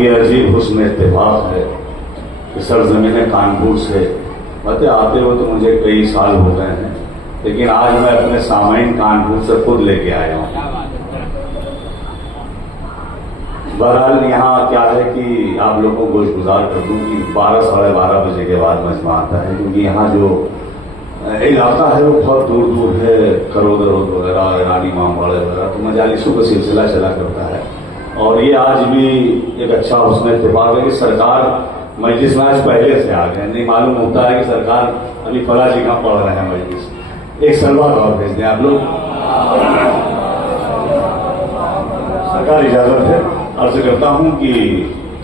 ये अजीब हुस्न इत्तेफाक है कि सरजमीन कानपुर से मतलब आते हुए तो मुझे कई साल हो गए हैं, लेकिन आज मैं अपने सामाइन कानपुर से खुद लेके आया हूँ। बहरहाल यहाँ क्या है कि आप लोगों को गुजार कर दूँ कि 12 साढ़े 12 बजे के बाद मजमा आता है, क्योंकि यहाँ जो इलाका है वो बहुत दूर दूर है, करोद वगैरह, रानी मामवाड़े वगैरह, तो मजालिसों का सिलसिला चला करता है। और ये आज भी एक अच्छा उसमें इत्तेफाक है कि सरकार मजलिस में आज पहले से आ गए, नहीं मालूम होता है कि सरकार अभी फला जी कहाँ पढ़ रहे हैं मजलिस। एक सलवार और भेज दें आप लोग, सरकार इजाजत है। अर्ज करता हूँ कि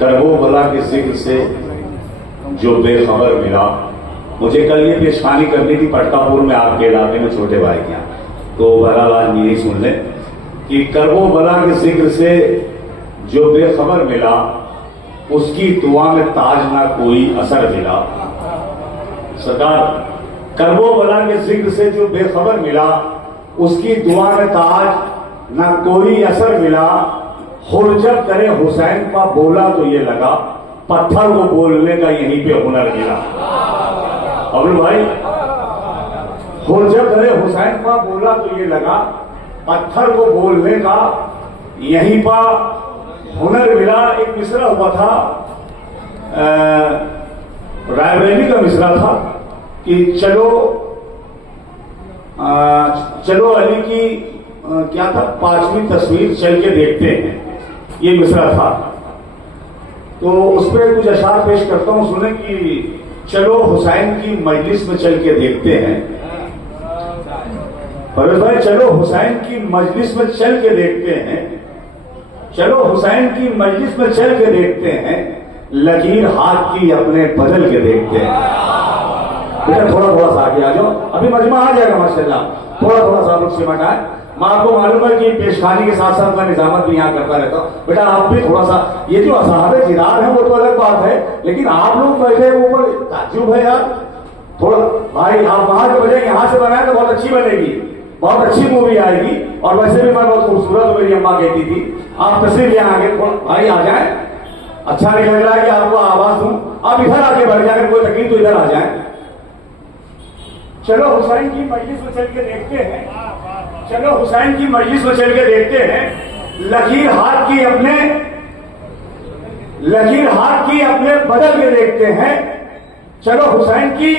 करबो भला के जिक्र से जो बेखबर मिला, मुझे कल ये पेशखानी करनी थी पटकापुर में आपके इलाके में छोटे भाई के यहाँ, तो बहरहाल आज यही सुन लें कि करबो भला के जिक्र से जो बेखबर मिला, उसकी दुआ में ताज ना कोई असर मिला। सरकार, करबो भला के जिक्र से जो बेखबर मिला, उसकी दुआ में ताज ना कोई असर मिला। जब करे हुसैन का बोला तो ये लगा, पत्थर को बोलने का यहीं पे हुनर मिला। अबुल भाई, जब करे हुसैन का बोला तो ये लगा, पत्थर को बोलने का यहीं पर हुनर मिला। एक मिसरा हुआ था, रायबरेली का मिसरा था कि चलो चलो अली की क्या था, 5वीं तस्वीर चल के देखते हैं, ये मिसरा था। तो उस पर कुछ अशार पेश करता हूं, सुने कि चलो हुसैन की मजलिस में चल के देखते हैं। परवेज भाई, चलो हुसैन की मजलिस में चल के देखते हैं, चलो हुसैन की मजलिस में चल के देखते हैं, लकीर हाथ की अपने बदल के देखते हैं। बेटा थोड़ा थोड़ा सा आगे आ जाओ, अभी मजमा आ जाएगा माशाल्लाह। थोड़ा थोड़ा सा लोग सिमट आए। मैं आपको मालूम है कि पेशखानी के साथ साथ मैं निजामत भी यहाँ करता रहता हूँ। बेटा आप भी थोड़ा सा, ये जो असहाबे जिरार है वो तो अलग बात है, लेकिन आप लोग बैठे वो ताज्जुब है यार। थोड़ा भाई आप वहां से बजाएंगे, यहाँ से बनाए तो बहुत अच्छी बनेगी, बहुत अच्छी मूवी आएगी। और वैसे भी मैं बहुत खूबसूरत, मेरी अम्मा कहती थी। आप तस्वीर यहाँ आगे भाई आ जाए, अच्छा नहीं लग रहा है कि आपको आवाज दूं, आप इधर आके बैठ जाकर, कोई तकलीफ तो इधर आ जाए। चलो हुसैन की मजलिस में चल के देखते हैं, चलो हुसैन की मजलिस में चल के देखते हैं, लकीर हाथ की अपने बदल के देखते हैं। चलो हुसैन की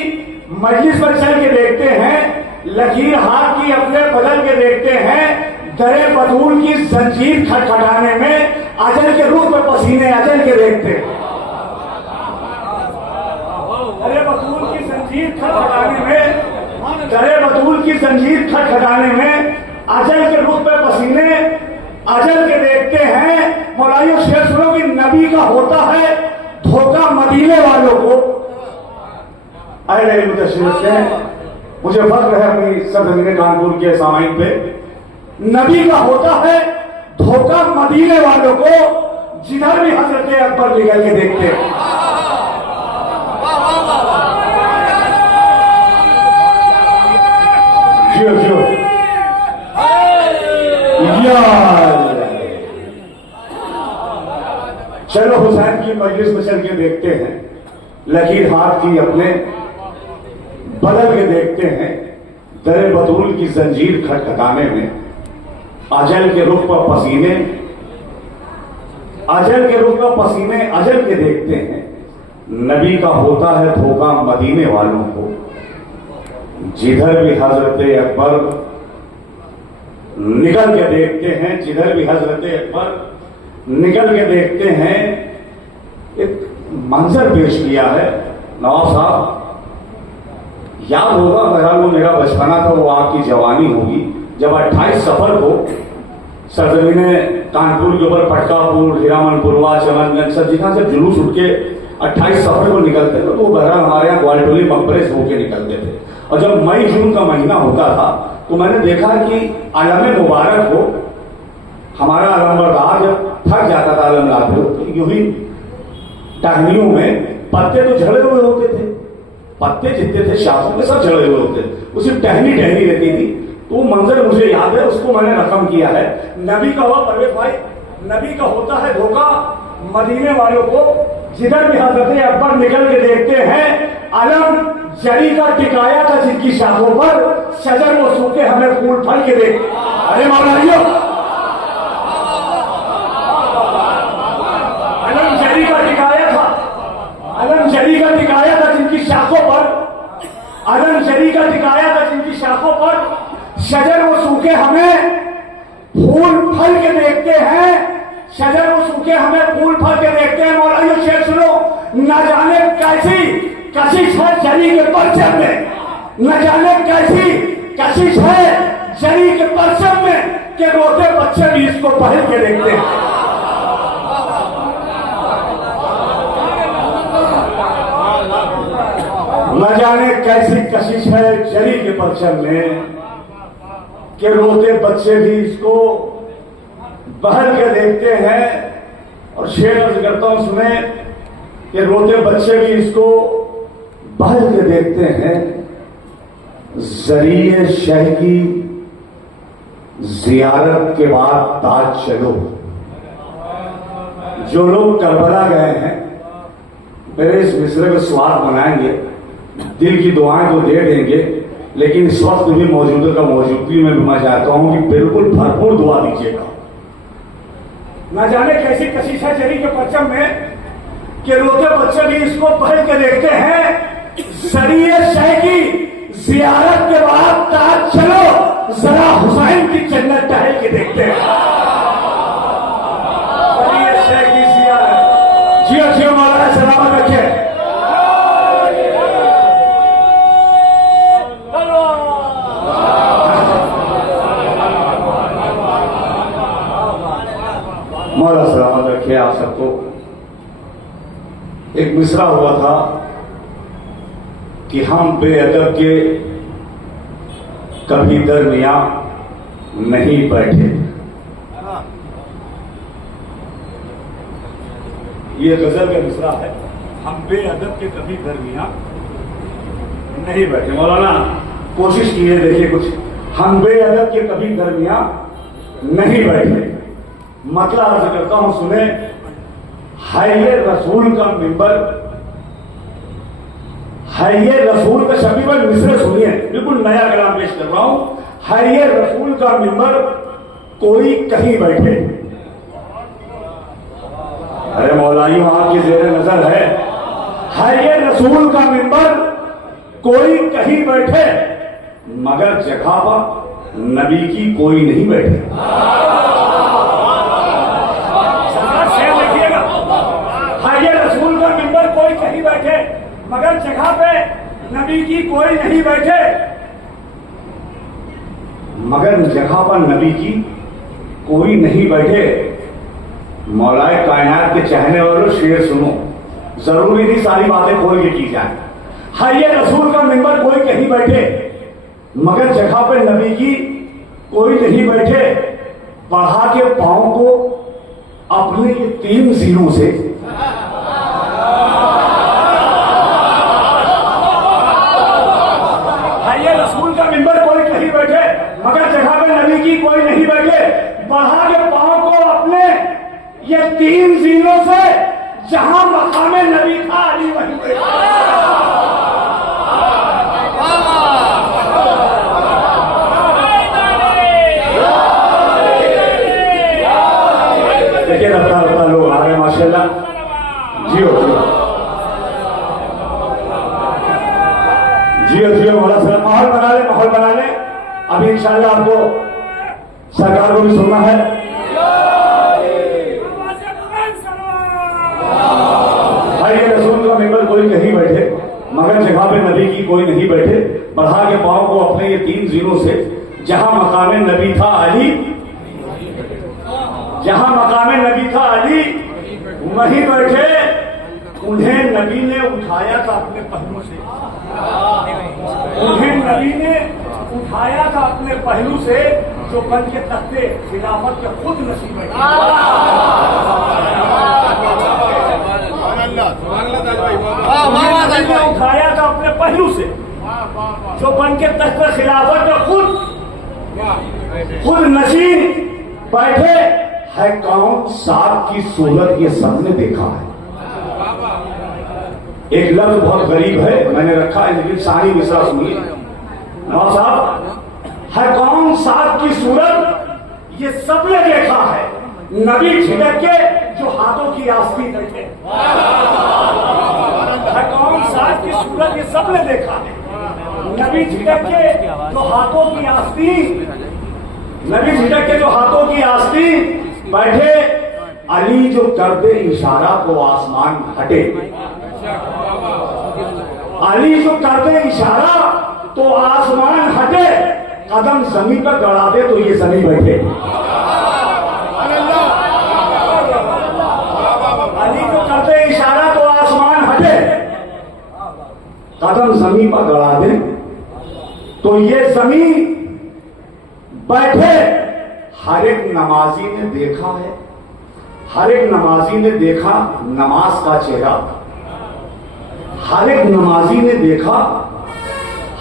मजलिस में चल के देखते हैं, लकीर हाथ की अपने बदल के देखते हैं। दरे बतूल की जंजीर खटखटाने में अजल के रूप में पसीने अजल के देखते हैं। दरे बतूल की जंजीर खटखटाने में, दरे बतूल की जंजीर खटखटाने में अजल के रूप में पसीने अजल के देखते हैं। मौलाइयों शेर सुनो कि नबी का होता है धोखा मदीने वालों को। अरे मुझे फख्र है अपनी सरजमीन कानपुर के सामाइन पे। नबी का होता है धोखा मदीने वालों को, जिधर भी हजरत अकबर निकल के देखते हैं। चलो हुसैन की मजलिस में चल के देखते हैं, लकीर हाथ की अपने बदल के देखते हैं। दरे बतूल की जंजीर खटखटाने में अजल के रुख पर पसीने, अजल के रुख पर पसीने अजल के देखते हैं। नबी का होता है धोखा मदीने वालों को, जिधर भी हजरत अकबर निकल के देखते हैं, जिधर भी हजरत अकबर निकल के देखते हैं। एक मंजर पेश किया है नवाब साहब, याद होगा, बहरहाल वो मेरा बचपना था, वो आपकी जवानी होगी, जब 28 सफर को सरजमीन कानपुर के ऊपर पटकापुर, हीरामनपुरवा, चमनगंज सब जगह से जुलूस उठ के 28 सफर को निकलते थे। तो वो बहरहाल हमारे यहाँ ग्वालटोली मकबरे से होके निकलते थे। और जब मई जून का महीना होता था तो मैंने देखा कि आलम मुबारक को हमारा अलमबरदार जब थक जाता था आलम लाते हो, तो यूं ही टहनियों में पत्ते तो झड़े हुए होते थे, पत्ते जितने थे शाखों में सब झड़े हुए होते थे, उसी टहनी टहनी रहती थी। तो मंजर मुझे याद है, उसको मैंने रकम किया है। नबी का हुआ परवेज भाई, नबी का होता है धोखा मदीने वालों को, जिधर भी हजरत अकबर निकल के देखते हैं अलम जरी का टिकाया था जिनकी शाखों पर, शजर वो सूखे हमें फूल फल के देखते। अरे मौलानियों, अलम जरी का टिकाया था, अलम जरी का टिकाया था जिनकी शाखों पर, अलम जरी का टिकाया था जिनकी शाखों पर, शजर वो सूखे हमें फूल फल के देखते हैं, शजर वो सूखे हमें फूल फल के देखते हैं। मौलानियों शेर सुनो, न जाने कैसी कशिश है जरी के परचम में, न जाने कैसी कशिश है जरी के परचम में कि रोते बच्चे भी इसको पहल के देखते हैं। न जाने कैसी कशिश है जरी के परचम में कि रोते बच्चे भी इसको बहल के देखते हैं। और शेर अर्ज करता हूं सुने कि रोते बच्चे भी इसको बहल के देखते हैं। जरिए शह की जियारत के बाद ताज चलो। जो लोग करबला गए हैं मेरे इस मिसरे में स्वाद बनाएंगे, दिल की दुआएं तो दे देंगे, लेकिन इस वक्त भी मौजूदगी में भी मैं चाहता हूं कि बिल्कुल भरपूर दुआ दीजिएगा। न जाने कैसी कशिश है जरी के परचम में कि रोते बच्चे भी इसको पहल के देखते हैं। जरिए शह की जियारत के बाद ताज चलो, जरा हुसैन की जन्नत टहल के देखते हैं। जरिए शह की जियारत। जियो जियो मौलाना, सलामत रखे। मौला सलामत रखे आप सबको। एक मिसरा हुआ था कि हम बेअदब के कभी दरमियां नहीं बैठे। ये गजल का मिसरा है, हम बेअदब के कभी दरमियां नहीं बैठे। मौलाना कोशिश कीजिए, देखिए कुछ, हम बेअदब के कभी दरमियां नहीं बैठे। मतलब अर्ज करता हूं सुने, है ये रसूल का मिंबर, है ये रसूल का शबी में मिसरे सुनिए, बिल्कुल नया कलाम पेश कर रहा हूं। है ये रसूल का मिंबर कोई कहीं बैठे। अरे मौलाइयों आपकी जेर नजर है ये रसूल का मिंबर कोई कहीं बैठे, मगर जगह पर नबी की कोई नहीं बैठे। ये रसूल का मिंबर कोई कहीं बैठे, मगर जगह पे नबी की कोई नहीं बैठे, मगर जगह पर नबी की कोई नहीं बैठे। मौलाए कायनात के चाहने वालों शेर सुनो, जरूरी नहीं सारी बातें खोल के की जाए। है ये रसूल का मिंबर कोई कहीं बैठे, मगर जगह पे नबी की कोई नहीं बैठे। बढ़ा के पांव को अपने ये 3 जीरों से, ये रसूल का मिंबर कोई कहीं बैठे, मगर जगह पे नबी की कोई नहीं बैठे। बढ़ा के पांव को अपने ये 3 जीरों से, जहां मकामे नबी था अली वहीं बैठे। देखिए रफ्ता रफ्ता लोग आ रहे माशाल्लाह। जियो जियो जियो बड़ा सा माहौल बना ले। अभी इंशाल्लाह आपको सरकार को भी सुनना है। भाई ये रसूल का मिंबर कोई कहीं बैठे, मगर जगह पे नबी की कोई नहीं बैठे। बढ़ा के पांव को अपने ये 3 जीरों से, जहां मकामे नबी था अली, जहां मकामे नबी था अली वहीं बैठे। उन्हें नबी ने उठाया था अपने पहलू से, उन्हें नबी ने उठाया था अपने पहलू से, जो बन के तख्ते खिलाफत के खुद नसीब है। उठाया था अपने पहलू से, जो बन के तख्ते खिलाफत के खुद खुद नशीन बैठे है कौन साहब की सूरत ये सबने देखा है। एक लफ्ज बहुत गरीब है, मैंने रखा है, लेकिन सारी मिसरा सुनिए। नवाब साहब, है कौन साहब की सूरत ये सबने देखा है, नबी छिड़क के जो हाथों की आस्तीन रखे। है कौन साहब की सूरत ये सबने देखा है, नबी छिड़क के जो हाथों की आस्तीन, नबी छिड़क के जो हाथों की आस्तीन बैठे, अली जो कर दे इशारा तो आसमान हटे। अली जो कर दे इशारा तो आसमान हटे, कदम जमीन पर गड़ा दे तो ये जमीन बैठे। अली जो कर दे इशारा तो आसमान हटे, कदम जमीन पर गड़ा दे तो ये जमीन बैठे। हर एक नमाजी ने देखा है, हर एक नमाजी ने देखा नमाज का चेहरा, हर एक नमाजी ने देखा,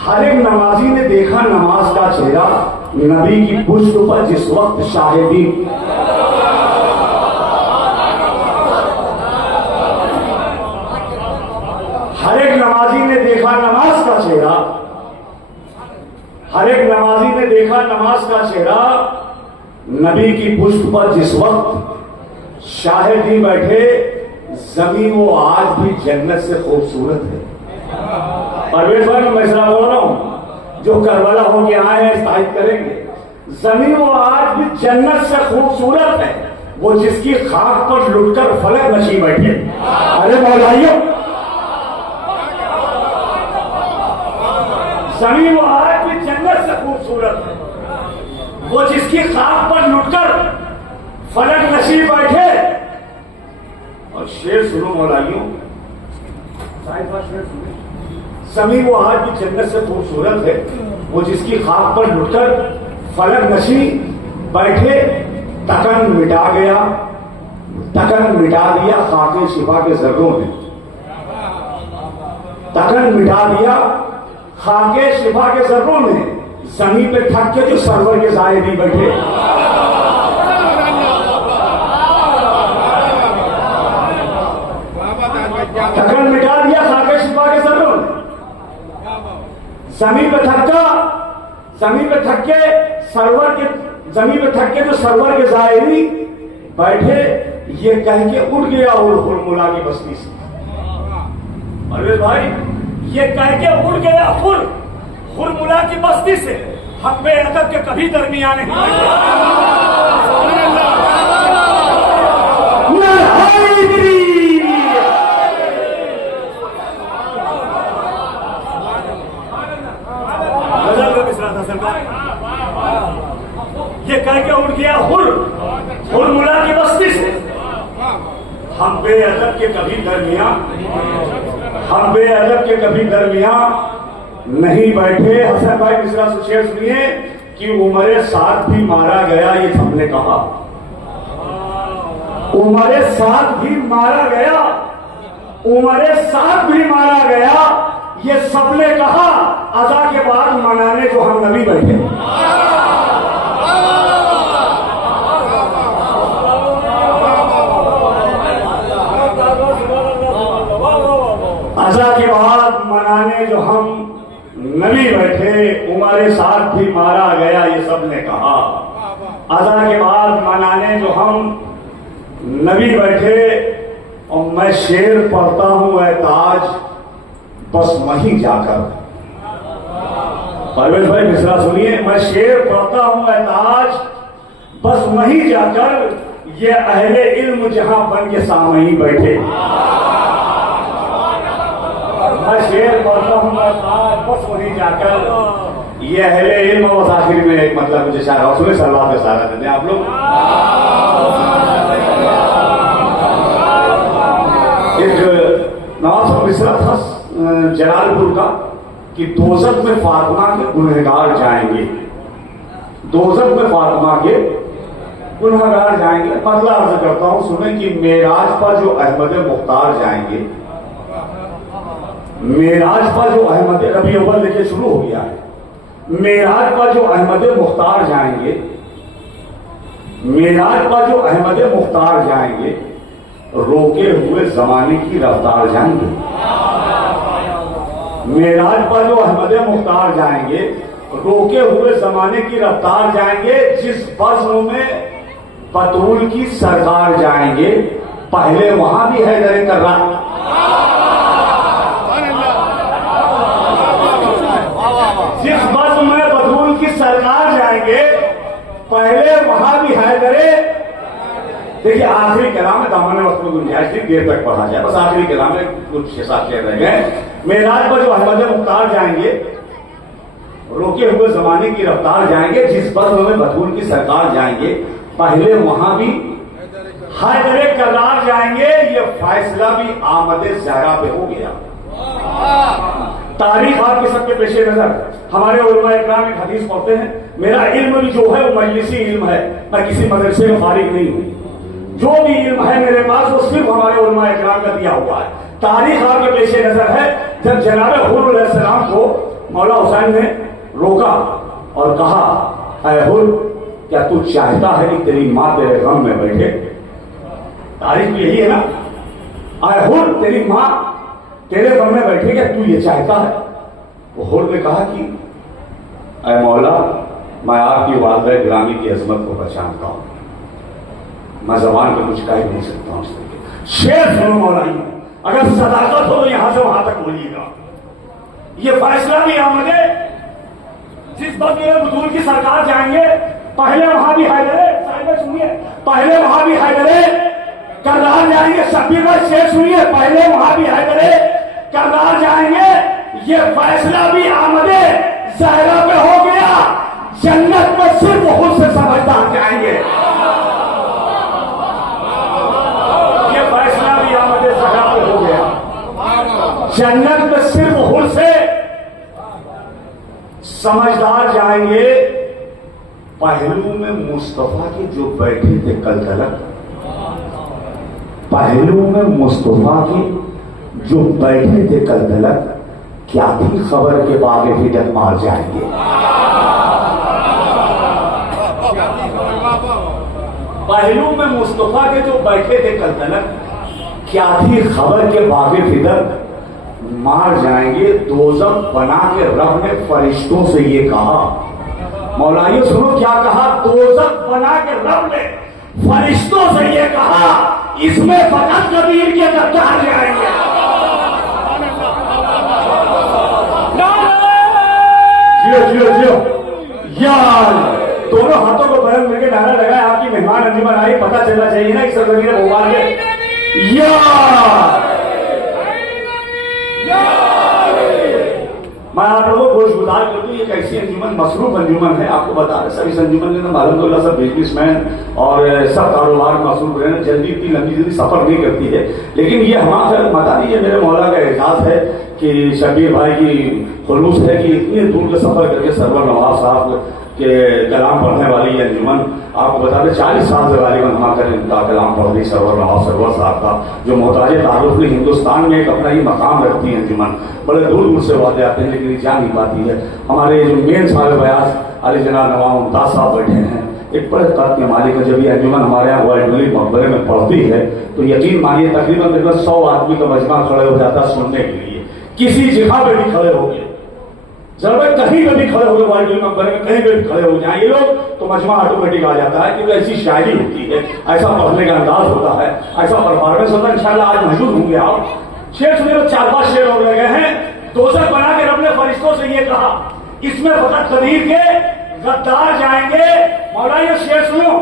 हर एक नमाजी ने देखा नमाज का चेहरा, नबी की पुष्ट पर जिस वक्त शाहिदी। हर एक नमाजी ने देखा नमाज का चेहरा, हर एक नमाजी ने देखा नमाज का चेहरा, नबी की पुष्ट पर जिस वक्त शाहिदी बैठे, जमीन वो आज भी जन्नत से खूबसूरत है। परवेश भाई, मैं ऐसा बोल रहा हूं, जो करबला होके आए हैं साहिब करेंगे, जमीन वो आज भी जन्नत से खूबसूरत है, वो जिसकी खाक पर लुटकर फलक नशी बैठे। अरे मौलाइयों, जमीन वो आज भी जन्नत से खूबसूरत है, वो जिसकी खाक पर लुटकर फलक नशी बैठे। और शेर सुनो मौलाइयों, जमीन वो आज भी जन्नत से खूबसूरत है, वो जिसकी खाक पर लुटकर फलक नशी बैठे। तकन मिटा गया, तकन मिटा दिया खाके शिफा के जर्रों में, तकन मिटा दिया खाके शिफा के जर्रों में, जमीन पे थक के जो सरवर के जायदी बैठे। तकन मिटा दिया खाके शिफा के जर्रों में, जमीन पे थका, जमीन पे थक के सरवर के, जमीन पे थक के जो सरवर के जायदी बैठे, ये कह के उड़ गया हुरमुला की बस्ती से। अरे भाई, ये कह के उड़ गया हुरमुला की बस्ती से, हम बेअदब के कभी दरमियान नहीं ये कह के उड़ गया हुरमुला की बस्ती से, हम बेअदब के कभी दरमियान, हम बेअदब के कभी दरमियान नहीं बैठे। हसन भाई मिश्रा से शेर सुनिए कि उमरे साथ भी मारा गया, ये हमने कहा। उमरे साथ भी मारा गया, उमरे साथ भी मारा गया, ये सबने कहा। अदा के बाद मनाने जो हम नबी बैठे। अजा के बाद मनाने जो हम नबी बैठे, उमरे साथ भी मारा गया, ये सबने कहा। अजा के बाद मनाने जो हम नबी बैठे, और मैं शेर पढ़ता हूं ऐ ताज बस वहीं जाकर। परवेश भाई मिश्रा सुनिए, मैं शेर पढ़ता हूं ऐ ताज बस वहीं जाकर, ये अहले इल्म जहां बन के सामने बैठे। मैं शेर पढ़ता हूं ऐ ताज बस वहीं जाकर, ये अहले इल्म। बस आखिर में एक मतलब मुझे शायद सुने सलवार में सारा देते आप लोग। एक नवाब मिश्रा था जलालपुर का कि दोजख में फातिमा के गुनहगार जाएंगे, दोजख में फातिमा के गुनहगार जाएंगे। मतलब अर्ज करता हूं, सुने कि मेराज पर जो अहमद मुख्तार जाएंगे, मेराज पर जो अहमद रबी अव्वल देखिए शुरू हो गया है, मेराज पर जो अहमद मुख्तार जाएंगे, मेराज पर जो अहमद मुख्तार जाएंगे, रोके हुए जमाने की रफ्तार जाएंगे। मेराज पर जो अहमद मुख्तार जाएंगे, रोके हुए जमाने की रफ्तार जाएंगे। जिस बज़्म में बतूल की सरकार जाएंगे, पहले वहां भी हैदर कर्रार, जिस बज़्म में बतूल की सरकार जाएंगे, पहले वहां भी हैदरे। देखिए आखिरी कलाम में दामन वक्त में गुंजाइश थी, देर तक पढ़ा जाए, बस आखिरी कलाम में कुछ 6-7 शेर रह गए। मेराज पर जो अहमद मुख्तार जाएंगे, रोके हुए जमाने की रफ्तार जाएंगे। जिस बज़्म में बतूल की सरकार जाएंगे, पहले वहां भी हैदर कर्रार जाएंगे। ये फैसला भी आमद ज़हरा पे हो गया। तारीख आपके सबके पेशे नजर, हमारे उलमा इकराम एक हदीस पढ़ते हैं, मेरा इल्म भी जो है वो मजलिसी इल्म है, मैं किसी मदरसे में फारिग नहीं हूं। जो भी इल्म है मेरे पास वो सिर्फ हमारे उलमा इकराम का दिया हुआ है। तारीख आपके पेशे नजर है, जब जनाब हुर अलैहिस्सलाम को मौला हुसैन ने रोका और कहा, ऐ हुर, क्या तू चाहता है कि तेरी मां तेरे गम में बैठे? तारीख तो यही है ना, ऐ हुर, तेरी मां तेरे गम में बैठे, क्या तू ये चाहता है? वो हुर ने कहा कि ऐ मौला, मैं आपकी वालिदा गिरामी की अजमत को पहचानता हूं, मैं जबान पे कुछ कह नहीं सकता हूं। शेर सुनो मौला, अगर सदाकत हो तो यहां से वहां तक बोलिएगा। ये फैसला भी आमदे, जिस वक्त बतूल की सरकार जाएंगे, पहले वहां भी हैदरे, साहिब सुनिए, पहले वहां भी हैदरे कर्रार जाएंगे। शब्बीर भाई शेर सुनिए, पहले वहां भी हैदरे कर्रार जाएंगे। ये फैसला भी आमदे ज़हरा पे हो गया। जन्नत में सिर्फ बहुत से समझदार जाएंगे। ये फैसला भी आमदे ज़हरा पे हो गया। जन्नत में सिर्फ बहुत से समझदार जाएंगे। पहलू में मुस्तफा के जो बैठे थे कल तलक, पहलू में मुस्तफा के जो बैठे थे कल तलक, क्या थी खबर के बागे फिदक मार जाएंगे। पहलू में मुस्तफा के जो बैठे थे कल तलक, क्या थी खबर के बागे फिदक मार जाएंगे। दोज़ख बना के रब ने फरिश्तों से ये कहा, मौलाइयो सुनो क्या कहा, दोज़ख बना के रब ने फरिश्तों से ये कहा, इसमें फकत कबीर के गद्दार जाएंगे। जियो जियो जियो यार, दोनों हाथों को बरम मिलकर नारा लगाए, आपकी मेहमान अंजुमन आई, पता चलना चाहिए ना इस सरजमीन भोपाल में। यार मैं आप लोगों को खुशगुजार कर दूं, एक ऐसी अंजुमन, मसरूफ अंजुमन है, आपको बता रहे सभी अंजुमन के अंदर अलहमदुलिल्लाह सब बिजनेसमैन और सब कारोबार में मसरूफ रहने, जल्दी इतनी लंबी सफर नहीं करती है। लेकिन ये हमारा पता नहीं है, मेरे मौला का एहसास है कि शब्बीर भाई की खुलूस है कि इतने दूर का सफर करके सरवर नवाब साहब के कलाम पढ़ने वाली ये अंजुमन, आपको बता दें 40 साल से गालिबन वहां कर इनका कलाम पढ़ रही सरवर नवाब सरवर साहब का, जो मोहताज तारुफ ने हिंदुस्तान में एक अपना ही मकाम रखती है अंजुमन। बड़े दूर दूर से वादे आते हैं लेकिन जा नहीं पाती है। हमारे जो मेन साहब बयास अली जनाब नवाब मुमताज साहब बैठे हैं, एक बड़े तक के मालिक है। जब ये अंजुमन हमारे यहाँ वाइडली मकबरे में पढ़ती है तो यकीन मानिए तकरीबन 100 आदमी का मजमा खड़े हो जाता सुनने के लिए। किसी जगह पे भी खड़े हो गए, जरूरत कहीं पे भी खड़े हो गए, वाइडली मकबरे में कहीं पे भी खड़े हो जाए ये लोग तो मजमा ऑटोमेटिक आ जाता है, क्योंकि ऐसी शायरी होती है, ऐसा पढ़ने का अंदाज होता है, ऐसा परफॉर्मेंस होता है। इंशाल्लाह आज मौजूद होंगे आप। शेर सुनिए, 4-5 शेर हो गए हैं। दोज़ख बना के रब ने फरिश्तों से ये कहा, इसमें फकत कबीर के गद्दार जाएंगे। मौला ये शेर सुनो,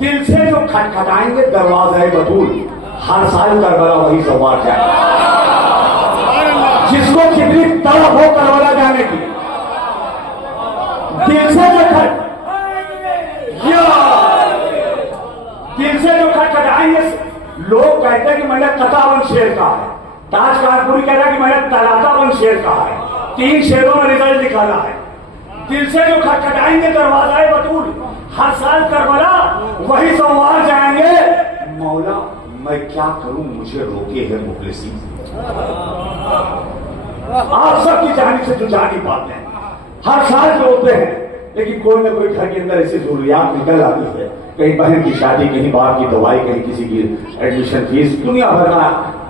दिल से जो खटखटाएंगे दरवाज़े बतूल, हर साल करबला वही सवार जाएगा। जिसको कितनी तड़प हो करबला जाने की, दिल से जो खटखटाएंगे। लोग कहते हैं कि मैंने कतावन शेर का है, ताज कानपुरी कह रहा है कि मैंने तलाकावन शेर का है, 3 शेरों में रिजल्ट निकाला है। दिल से जो खटखटाएंगे दरवाज़े बतूल, हर साल करबला वही सवार जाएंगे। मौला मैं क्या करूं, मुझे रोके है मुखलिसी। आप सबकी जानिब से जो जा नहीं पाते हैं, हर साल जोड़ते हैं, लेकिन कोई ना कोई घर के अंदर ऐसी जरूरियात निकल आती है, कहीं बहन की शादी, कहीं बाप की दवाई, कहीं किसी की एडमिशन फीस, दुनिया भर का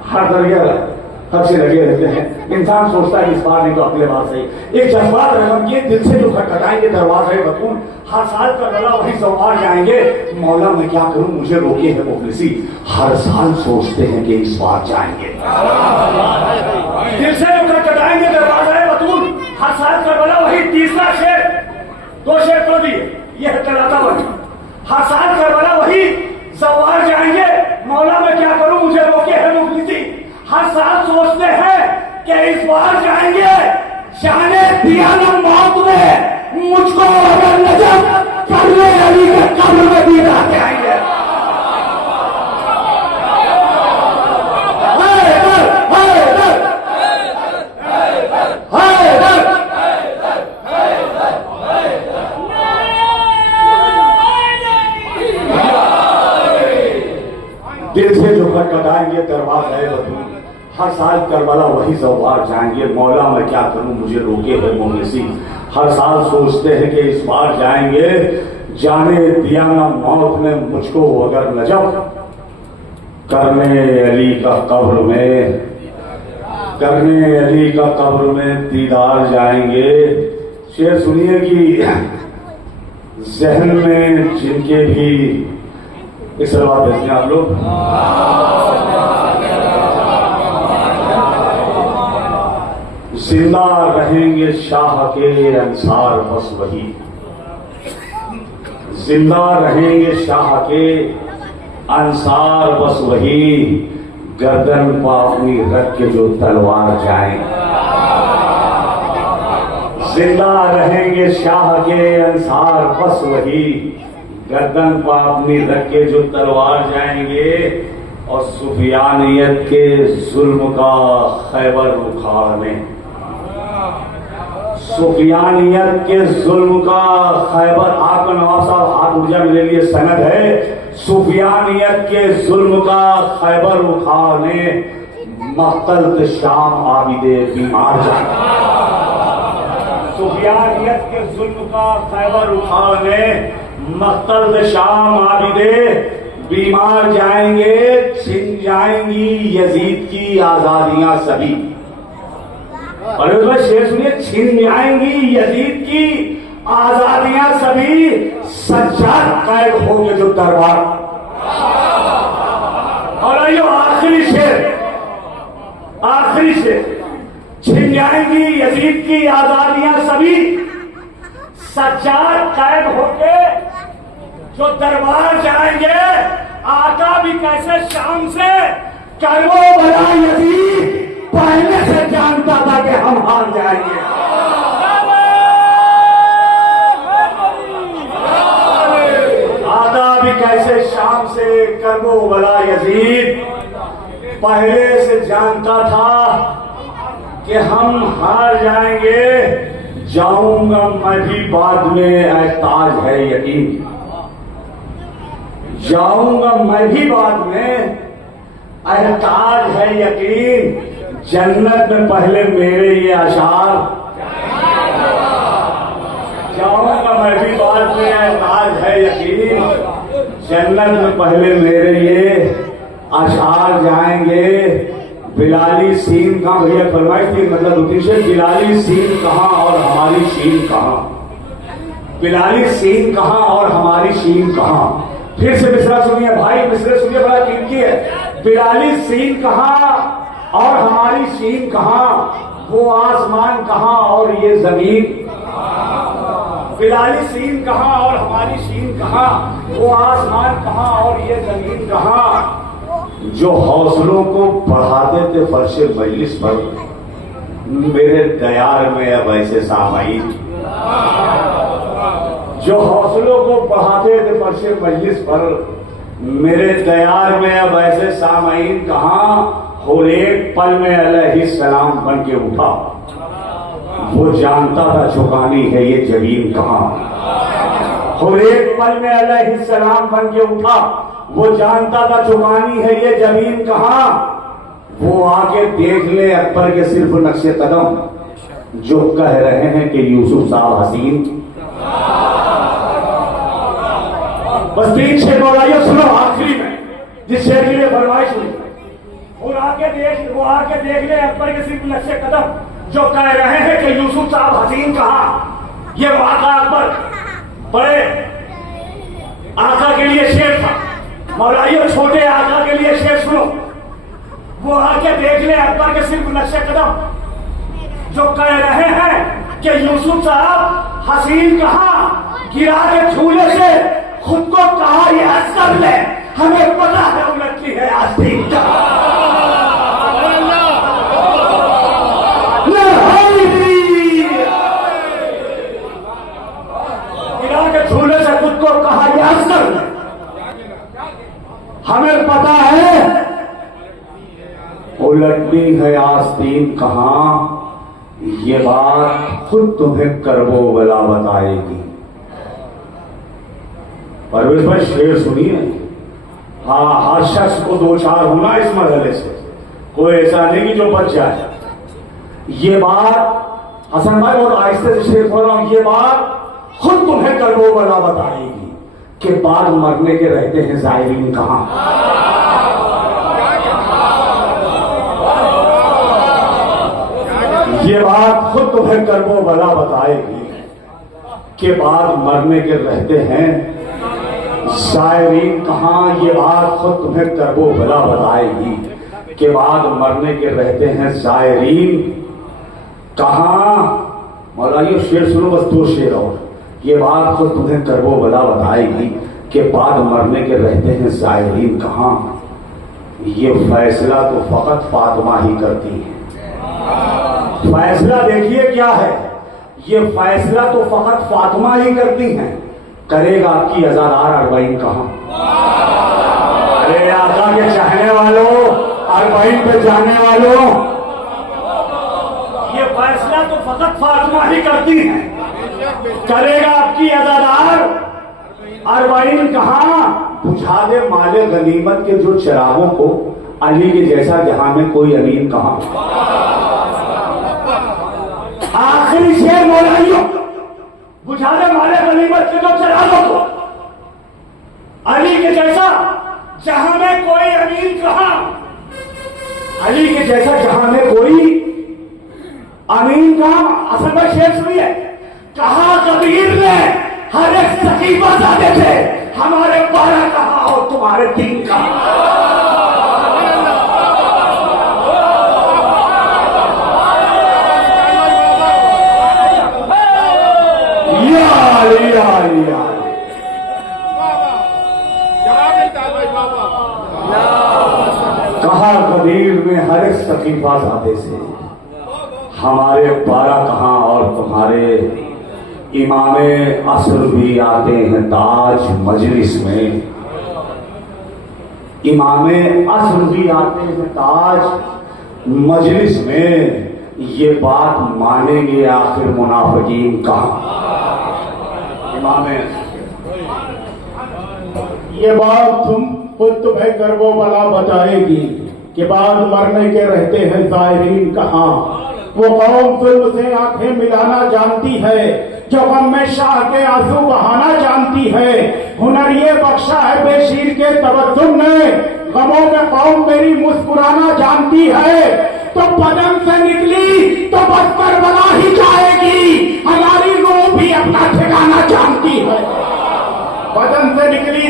हर तरह खर्चे लगे रहते हैं। इंसान सोचता है इस बार नहीं तो अगले बार सही। एक जज्बात रकम के दिल से जो खटखटाएंगे दरवाजे बतून, हर साल करबला वही सवार जाएंगे, मौला मैं क्या करूं मुझे रोके है मुफलिसी, हर साल सोचते हैं कि इस बार जाएंगे। दिल से जो खटखटाएंगे दरवाजे बतून, हर साल करबला वही तीसरा शेर, दो शेर तो दिए, ये है तलाता बनी। हर साल करबला वही सवार जाएंगे, मौला मैं क्या करूं मुझे रोके है मुफलिसी, हर साल सोचते हैं कि इस बार जाएंगे, जाने दिया ना मौत में मुझको अगर नजर करने अली के कब्र में भी रहते आएंगे। दिल से जो खटखटाएंगे दरवाजा है बतून, हर साल करबला वही सवार जाएंगे, मौला मैं क्या करूं मुझे रोके है मुफलिसी, हर साल सोचते हैं कि इस बार जाएंगे, जाने दिया ना मौत ने मुझको अगर नजर करने अली का कब्र में, करने अली का कब्र में दीदार जाएंगे। शेर सुनिए कि जहन में जिनके भी एक सलवात भेजते हैं आप लोग, जिंदा रहेंगे शाह के अंसार बस वही, जिंदा रहेंगे शाह के अंसार बस वही, गर्दन पर अपनी रख के जो तलवार जाए। जिंदा रहेंगे शाह के अंसार बस वही, गर्दन पर अपनी रख के जो तलवार जाएंगे, और सुफियानियत के जुल्म का खैबर उखाड़ने, सुफियानियत के जुल्म का खैबर, आपका नवाब साहब हाथ ऊर्जा मेरे लिए सनद है, सुफियानियत के जुल्म का खैबर उखाड़ने, मख्तल शाम आबिदे बीमार जाने। सुफियानियत के जुल्म का खैबर उखाड़ने, मख्तल शाम आबिदे बीमार जाएंगे, छिन जाएंगी यजीद की आजादियां सभी। और शेर सुनिए, छिन जाएंगी यजीद की आजादियां सभी, सज्जाद कैद होंगे जो दरबार। और ये आखिरी शेर, आखिरी शेर, छिन जाएंगी यजीद की आजादियां सभी, सज्जाद कैद होके जो दरबार जाएंगे, आका भी कैसे शाम से कर्मो भला यजीद पहले से जानता था कि हम हार जाएंगे। आका भी कैसे शाम से कर्मो भला यजीद पहले से जानता था कि हम हार जाएंगे। जाऊंगा मैं भी बाद में एहताज है यकीन, जाऊंगा मैं भी बाद में एहताज है यकीन, जन्नत में पहले मेरे ये अशार, जाऊंगा मैं भी बाद में एहताज है यकीन, जन्नत में पहले मेरे ये अशार जाएंगे। बिलाली सीन कहाँ, भैया फरमाइश थी मतलब उद्देश्य, बिलाली सीन कहाँ और हमारी शीन कहाँ, बिलाली सीन कहाँ और हमारी शीन कहाँ। फिर से मिसरा सुनिए भाई, मिसरे सुनिए, बड़ा कीमती है। बिलाली सीन कहाँ और हमारी शीन कहाँ, वो आसमान कहाँ और ये जमीन, बिलाली सीन कहाँ और हमारी शीन कहाँ, वो आसमान कहाँ और ये जमीन कहाँ। जो हौसलों को बढ़ाते थे फर्शे मजलिस पर, मेरे दयार में अब ऐसे सामाईन, जो हौसलों को बढ़ाते थे फर्शे मजलिस पर, मेरे दयार में अब ऐसे सामाईन कहाँ। और एक पल में अलैहिस्सलाम बन के उठा, वो जानता था झुकानी है ये जमीन कहाँ। और एक पल में अलैहिस्सलाम बन के उठा, वो जानता था झुकानी है ये जमीन कहाँ। वो आके देख ले अकबर के सिर्फ नक्शे कदम, जो कह रहे हैं कि यूसुफ साहब हसीन। बस 3-6 मौलाइयों सुनो आखिरी में, जिस शेर की फरमाइश हुई और आके देख ले अकबर के सिर्फ नक्शे कदम, जो कह रहे हैं कि यूसुफ साहब हसीन कहाँ। ये वाक़ा अकबर बड़े आका के लिए शेर था। मौलाइयों छोटे आका के लिए शेर सुनो, वो आके देख ले अकबर के सिर्फ नक्शे कदम, जो कह रहे हैं कि यूसुफ साहब हसीन कहाँ, गिरा के झूले से खुद को कहा याद कर ले, हमें पता है उलटती है आस्तीन का। गिरा के झूले से खुद को कहा याद कर ले, हमें पता है उलटनी है आस्तीन कहां। ये बात खुद तुम्हें करबो बला बताएगी। परवेश भाई शेर सुनिए। हाँ, हर शख्स को 2-4 होना इस मरहले से, कोई ऐसा नहीं कि जो बच जाए। ये बात हसन भाई और आहिस्ते से शेर बोल रहा हूं, ये बात खुद तुम्हें करबो बला बताएगी कि बाद मरने के रहते हैं जायरीन कहां। ये बात खुद तुम्हें करबो बला बताएगी कि बाद मरने के रहते हैं जायरीन कहां। ये बात खुद तुम्हें करबो बला बताएगी कि बाद मरने के रहते हैं जायरीन कहां। मौलाइयों शेर सुनो, बस 2 शेर और। ये बात खुद तुम्हें करबो बला बताएगी कि बाद मरने के रहते हैं जायरीन कहां। ये फैसला तो फकत फातिमा ही करती है। फैसला देखिए क्या है, ये फैसला तो फकत फातिमा ही करती हैं। करेगा आपकी अज़ादार अरबाइन कहां। अरे आका के चाहने वालों, अरबाइन पे जाने वालों, ये फैसला तो फकत फातिमा ही करती हैं। करेगा आपकी अज़ादार अरबाइन कहां। बुझा दे माले गनीमत के जो चिरागों को, अली के जैसा जहां में कोई अमीन कहां। आखिरी शेर मौलाइयों, बुझा दे माले गनीमत के जो चिरागों को, अली के जैसा जहां में कोई अमीन कहां। अली के जैसा जहां में कोई अमीन कहां। असल में शेर सुनिए, कहा कबीर ने हर एक सकीफा जाते थे, हमारे 12 कहां और तुम्हारे 3 कहां। कहा कबीर में हर एक सकीफा जाते से, हमारे 12 कहां और तुम्हारे। इमामे असर भी आते हैं ताज मजलिस में, इमामे असर भी आते हैं ताज मजलिस में। ये बात मानेंगे आखिर मुनाफिकीन कहां। इमामे ये बात खुद तुम्हें करबो बला बताएगी कि बाद मरने के रहते हैं जायरीन कहां। वो कौम जुल्म से आंखें मिलाना जानती है, जो गम में शाह के आंसू बहाना जानती है। हुनर ये बख्शा है बेशीर के तबस्सुम ने, गमों में कौम मेरी मुस्कुराना जानती है। तो बदन से निकली तो बस करबला ही जाएगी, हमारी रूह भी अपना ठिकाना जानती है। बदन से निकली